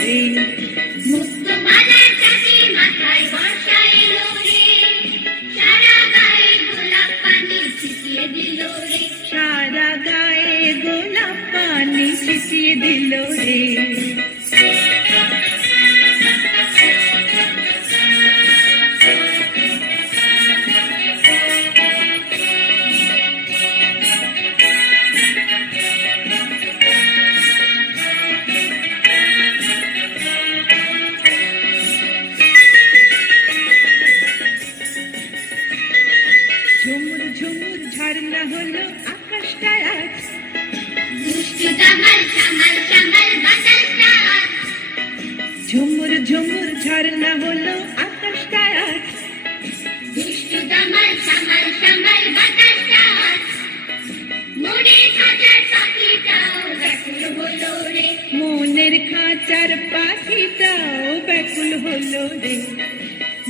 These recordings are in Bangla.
রে মুক্তমালার চাঁদি মাথায় বর্ষা এলো রে সারা গায়ে গোলাপ পানি ছিটিয়ে দিল রে সারা গায়ে গোলাপ পানি ছিটিয়ে দিল রে ঝুমুর ঝুমুর ঝর্ণা হলো আকাশটায় আজ দুষ্টু দামাল সামাল সামাল বাতাসটা আজ ঝুমুর ঝুমুর ঝর্ণা হলো আকাশটায় আজ দুষ্টু দামাল সামাল সামাল বাতাসটা আজ মনের খাঁচার পাখিটাও ব্যাকুল হলো রে মনের খাঁচার পাখিটাও ব্যাকুল হলো রে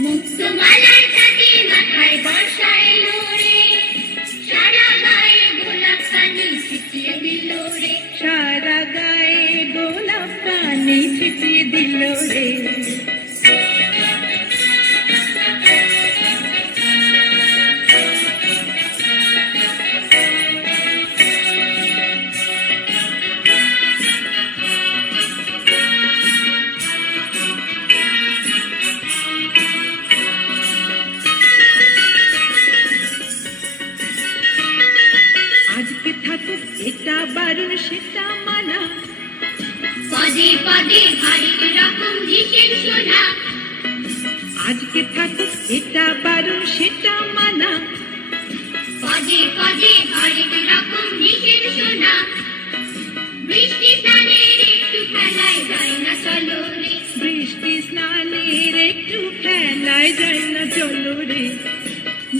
মুক্তমালার চাঁদি মাথায় বর্ষা এলো রে সারা গায়ে গোলাপ পানি ছিটিয়ে দিল রে সারা গায়ে গোলাপ পানি ছিটিয়ে দিল রে আজকে থাকুক এটা বারণ সেটা মানা পদে পদে হরেক রকম হিসেব শোনা আজকে থাকুক এটা বারণ সেটা মানা পদে পদে হরেক রকম হিসেব শোনা বৃষ্টি স্নানের একটু খেলায় যায় না চলো রে বৃষ্টি স্নানের একটু খেলায় যায় না চলো রে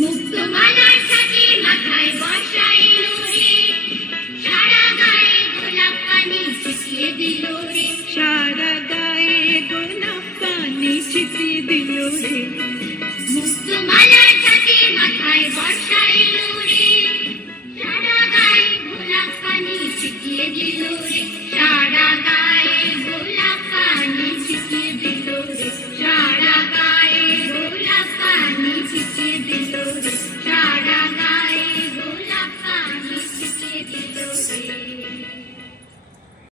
মুক্তমালার